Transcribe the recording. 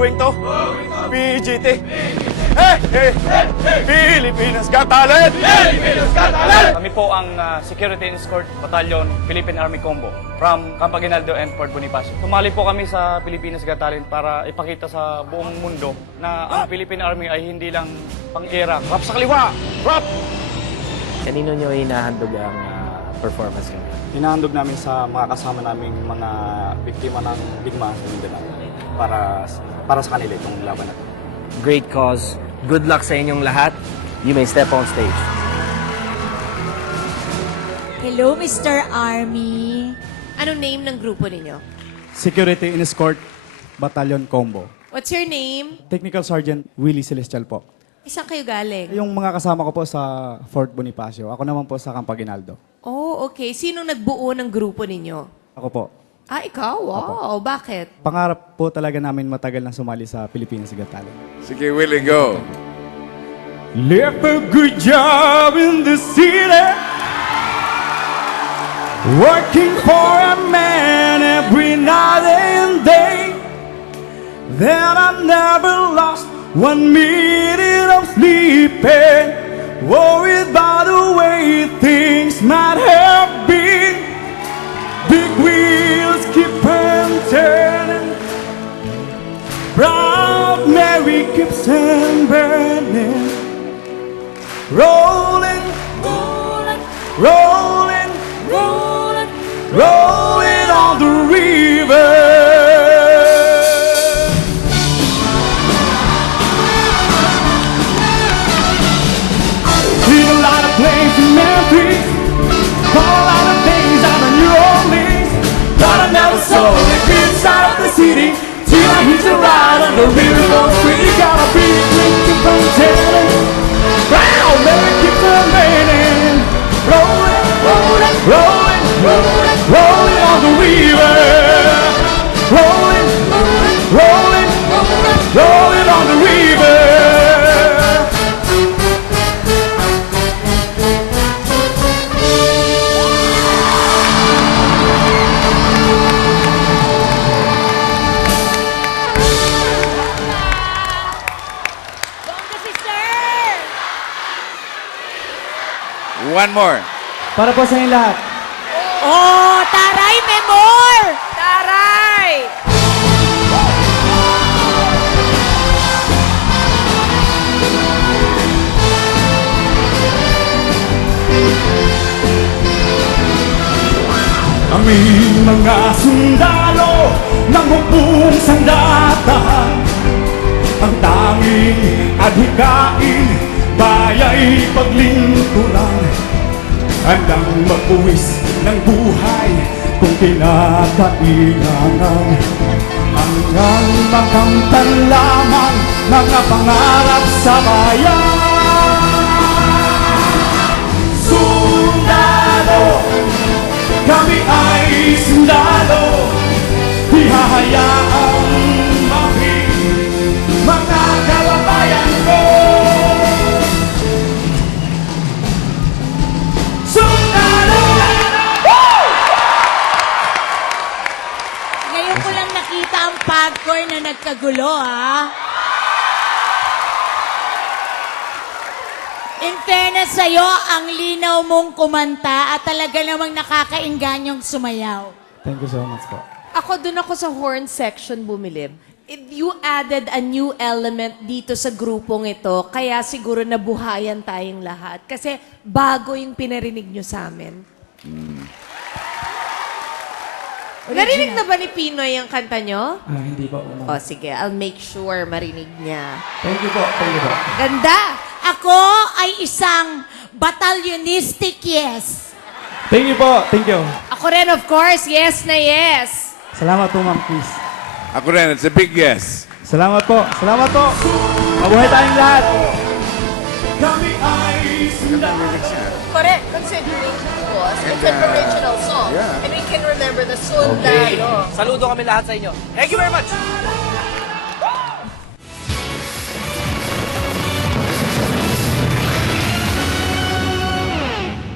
going to PGT. Pilipinas Got Talent! Kami po ang Security and Escort Battalion, Philippine Army Combo from Camp Aguinaldo and Fort Bonifacio. Tumali po kami sa Pilipinas Got Talent para ipakita sa buong mundo na ang Philippine Army ay hindi lang pang-era. Rap sa kaliwa! Rap! Kanino nyo hinahandog ang performance nyo? Hinahandog namin sa mga kasama naming mga biktima ng digmaan sa Mindanao para sa kanila itong laban natin. Great cause. Good luck sa inyong lahat. You may step on stage. Hello, Mr. Army. Anong name ng grupo ninyo? Security and Escort Battalion Combo. What's your name? Technical Sergeant Willie Celestial po. Isang kayo galing? Yung mga kasama ko po sa Fort Bonifacio. Ako naman po sa Camp Aguinaldo. Oh, okay. Sinong nagbuo ng grupo ninyo? Ako po. Ah, ikaw? Wow. Bakit? Pangarap po talaga namin matagal na sumali sa Pilipinas Got Talent. Sige, Willie, go. Left a good job in the city, working for a man every night and day. Then I never lost 1 minute of sleeping, worried about the way things might have been. Big wheels keep on turning, proud Mary keeps on burning. Rolling, rolling, rolling, rolling, rolling on the river. Seen a lot of planes in Memphis, saw a lot of things out of New Orleans, but I never saw the good side of the city till I hit a ride on the river goes free. Got a big drink, keep on telling. Wow, Mary keeps on raining, rolling, rolling, rolling, rolling, rolling on the river, rolling, rolling, rolling, rolling, rolling on the river. Bongga, sister! One more. Para po sa inyo lahat. Oh, taray, memor! Taray! Aming mga sundalo ng hukbong sandatahan, ang tanging adhikain, baya'y paglingkuran, handang magbuwis ng buhay kung kinakailangan, hanggang makamtan lamang mga pangarap sa bayan. Sundalo, kami ay sundalo, hihahayaang mga kababayan ko. Sundalo! Ngayon ko lang nakita ang popcorn na nagkagulo, ha? In fairness sa'yo, ang linaw mong kumanta at talaga namang nakakainganyong sumayaw. Thank you so much po. Ako dun ako sa horn section bumilib. You added a new element dito sa grupong ito, kaya siguro nabuhayan tayong lahat. Kasi bago yung pinarinig nyo sa amin. Narinig na ba ni Pinoy ang kanta nyo? Hindi po. O sige, I'll make sure marinig niya. Thank you po. Thank you po. Ganda! Ako ay isang batalyonistic yes. Thank you po. Thank you. Ako rin, of course, yes na yes. Salamat po, Ma'am Chris. Ako rin, it's a big yes. Salamat po. Salamat po. Mabuhay tayong lahat. Kami ay Correct, considering it's an original song. Yeah. And we can remember the Sundalo. Saludo kami lahat sa inyo. Thank you very much!